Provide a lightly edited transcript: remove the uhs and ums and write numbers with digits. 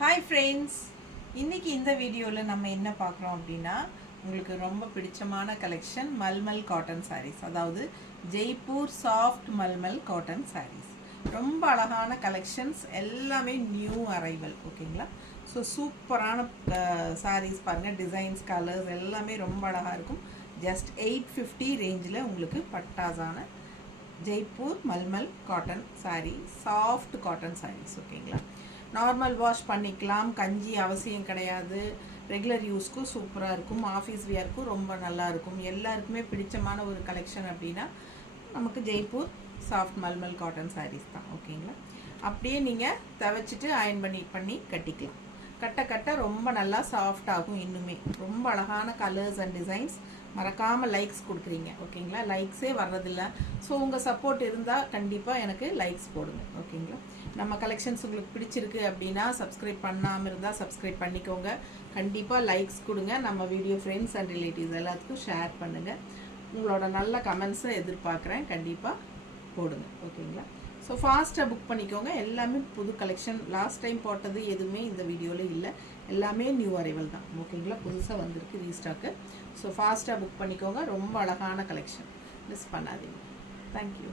Hi friends, இன்றைக்கி இந்த வீடியோவில் நம்ம என்ன பார்க்குறோம் அப்படின்னா, உங்களுக்கு ரொம்ப பிடிச்சமான கலெக்ஷன் மல்மல் காட்டன் சாரீஸ், அதாவது ஜெய்ப்பூர் சாஃப்ட் மல்மல் காட்டன் சாரீஸ். ரொம்ப அழகான கலெக்ஷன்ஸ், எல்லாமே நியூ அரைவல். ஓகேங்களா? ஸோ சூப்பரான சாரீஸ் பாருங்கள், டிசைன்ஸ், கலர்ஸ் எல்லாமே ரொம்ப அழகாக இருக்கும். ஜஸ்ட் 850 ரேஞ்சில் உங்களுக்கு பட்டாசான Jaipur mulmul cotton sari, soft cotton saris. ஓகேங்களா? நார்மல் வாஷ் பண்ணிக்கலாம், கஞ்சி அவசியம் கிடையாது. ரெகுலர் யூஸ்க்கும் சூப்பராக இருக்கும், ஆஃபீஸ் வியர்க்கும் ரொம்ப நல்லா இருக்கும். எல்லாருக்குமே பிடிச்சமான ஒரு கலெக்ஷன் அப்படின்னா நமக்கு ஜெய்ப்பூர் சாஃப்ட் மல்மல் காட்டன் சாரீஸ் தான். ஓகேங்களா? அப்படியே நீங்கள் துவைச்சிட்டு அயன் பண்ணி கட்டிக்கலாம். கட்ட ரொம்ப நல்லா சாஃப்ட் ஆகும். இன்னுமே ரொம்ப அழகான கலர்ஸ் அண்ட் டிசைன்ஸ். மறக்காமல் லைக்ஸ் கொடுக்குறீங்க. ஓகேங்களா? லைக்ஸே வர்றதில்ல. ஸோ உங்கள் சப்போர்ட் இருந்தால் கண்டிப்பாக எனக்கு லைக்ஸ் போடுங்க. ஓகேங்களா? நம்ம கலெக்ஷன்ஸ் உங்களுக்கு பிடிச்சிருக்கு அப்படின்னா சப்ஸ்கிரைப் பண்ணாமல் இருந்தால் சப்ஸ்கிரைப் பண்ணிக்கோங்க. கண்டிப்பாக லைக்ஸ் கொடுங்க. நம்ம வீடியோ ஃப்ரெண்ட்ஸ் அண்ட் ரிலேட்டிவ்ஸ் எல்லாத்துக்கும் ஷேர் பண்ணுங்கள். உங்களோட நல்ல கமெண்ட்ஸை எதிர்பார்க்குறேன். கண்டிப்பாக போடுங்க. ஓகேங்களா? ஸோ ஃபாஸ்ட்டாக புக் பண்ணிக்கோங்க. எல்லாமே புது கலெக்ஷன். லாஸ்ட் டைம் போட்டது எதுவுமே இந்த வீடியோவில் இல்லை. எல்லாமே நியூ அரைவல் தான். ஓகேங்களா? புதுசாக வந்திருக்கு ரீஸ்டாக்கு. ஸோ ஃபாஸ்ட்டாக புக் பண்ணிக்கோங்க. ரொம்ப அழகான கலெக்ஷன், மிஸ் பண்ணாதீங்க. தேங்க்யூ.